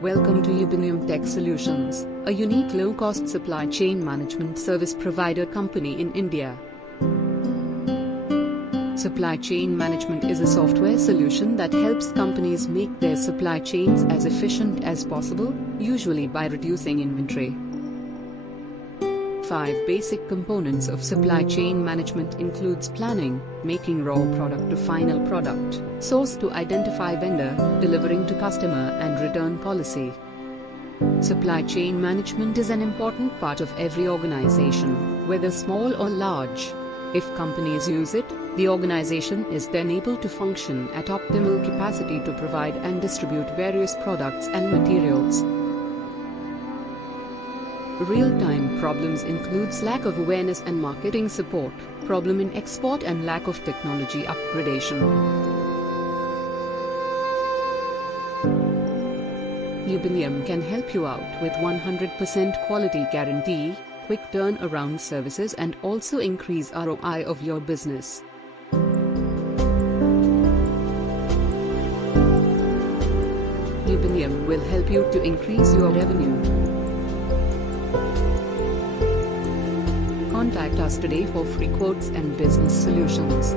Welcome to Ubinium Tech Solutions, a unique low-cost supply chain management service provider company in India. Supply chain management is a software solution that helps companies make their supply chains as efficient as possible, usually by reducing inventory. 5 basic components of supply chain management includes planning, making raw product to final product, source to identify vendor, delivering to customer and return policy. Supply chain management is an important part of every organization, whether small or large. If companies use it, the organization is then able to function at optimal capacity to provide and distribute various products and materials. Real-time problems includes lack of awareness and marketing support, problem in export and lack of technology upgradation. Ubinium can help you out with 100% quality guarantee, quick turnaround services and also increase ROI of your business. Ubinium will help you to increase your revenue. Contact us today for free quotes and business solutions.